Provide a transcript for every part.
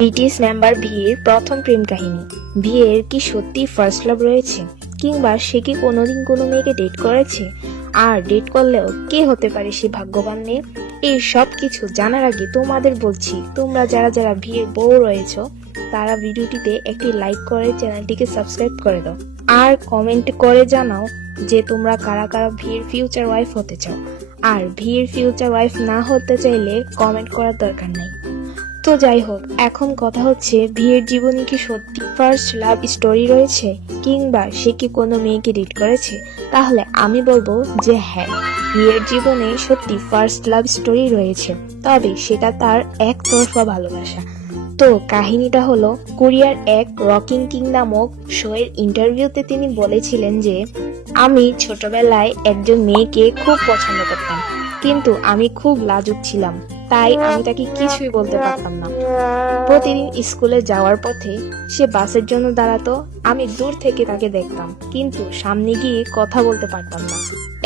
British member ভিয়ের প্রথম প্রেম কাহিনী। ভিয়ের কি সত্যি ফার্স্ট লাভ রয়েছে, কিংবা সে কি কোনোদিন কোনো মেয়েকে ডেট করেছে? আর ডেট করলেও কে হতে পারে সে ভাগ্যবান মেয়ে? এই সব কিছু জানার আগে তোমাদের বলছি, তোমরা যারা যারা ভিয়ের বউ রয়েছো তারা ভিডিওটিতে একটি লাইক করে চ্যানেলটিকে সাবস্ক্রাইব করে দাও, আর কমেন্ট করে জানাও যে তোমরা কারা কারা ভিয়ের ফিউচার ওয়াইফ হতে চাও। আর ভিয়ের ফিউচার ওয়াইফ না হতে চাইলে কমেন্ট করার দরকার নাই। তো যাই হোক, এখন কথা হচ্ছে ভিয়ের জীবনে কি সত্যি ফার্স্ট লাভ স্টোরি রয়েছে, কিংবা সে কি কোনো মেয়েকে ডেট করেছে? তাহলে আমি বলবো যে হ্যাঁ, ভিয়ের জীবনে সত্যি ফার্স্ট লাভ স্টোরি রয়েছে, তবে সেটা তার একতরফা ভালোবাসা। তো কাহিনীটা হলো, কোরিয়ার এক রকিং কিং নামক শো এর ইন্টারভিউতে তিনি বলেছিলেন যে আমি ছোটবেলায় একজন মেয়েকে খুব পছন্দ করতাম, কিন্তু আমি খুব লাজুক ছিলাম, তাই আমি তাকে কিছুই বলতে পারতাম না। প্রতিদিন স্কুলে যাওয়ার পথে সে বাসের জন্য দাঁড়াতো, আমি দূর থেকে তাকে দেখতাম, কিন্তু সামনে গিয়ে কথা বলতে পারতাম না।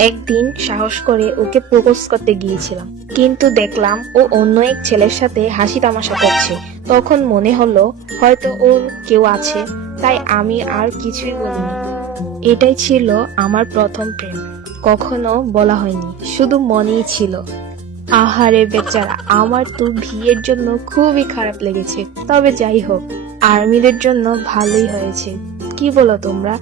একদিন সাহস করে ওকে প্রপোজ করতে গিয়েছিলাম, কিন্তু দেখলাম ও অন্য এক ছেলের সাথে হাসি তামাশা করছে। তখন মনে হলো হয়তো ওর কেউ আছে, তাই আমি আর কিছুই বলিনি। এটাই ছিল আমার প্রথম প্রেম, কখনো বলা হয়নি, শুধু মনেই ছিল। আহারে বেচারা, আমার তো ভিয়ের জন্য খুবই খারাপ লেগেছে। তবে যাই হোক, আর্মিদের জন্য ভালোই হয়েছে। কি বলো তোমরা?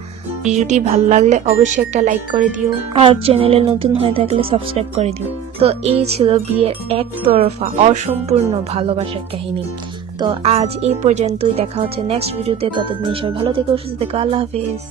ভিডিওটি ভালো লাগলে অবশ্যই একটা লাইক করে দিও, আর চ্যানেলে নতুন হয়ে থাকলে সাবস্ক্রাইব করে দিও। তো এই ছিল বিয়ের একতরফা অসম্পূর্ণ ভালোবাসার কাহিনী। তো আজ এই পর্যন্তই, দেখা হচ্ছে নেক্সট ভিডিওতে। ততদিন সবাই ভালো থেকো, সুস্থ থেকো, আল্লাহ হাফেজ।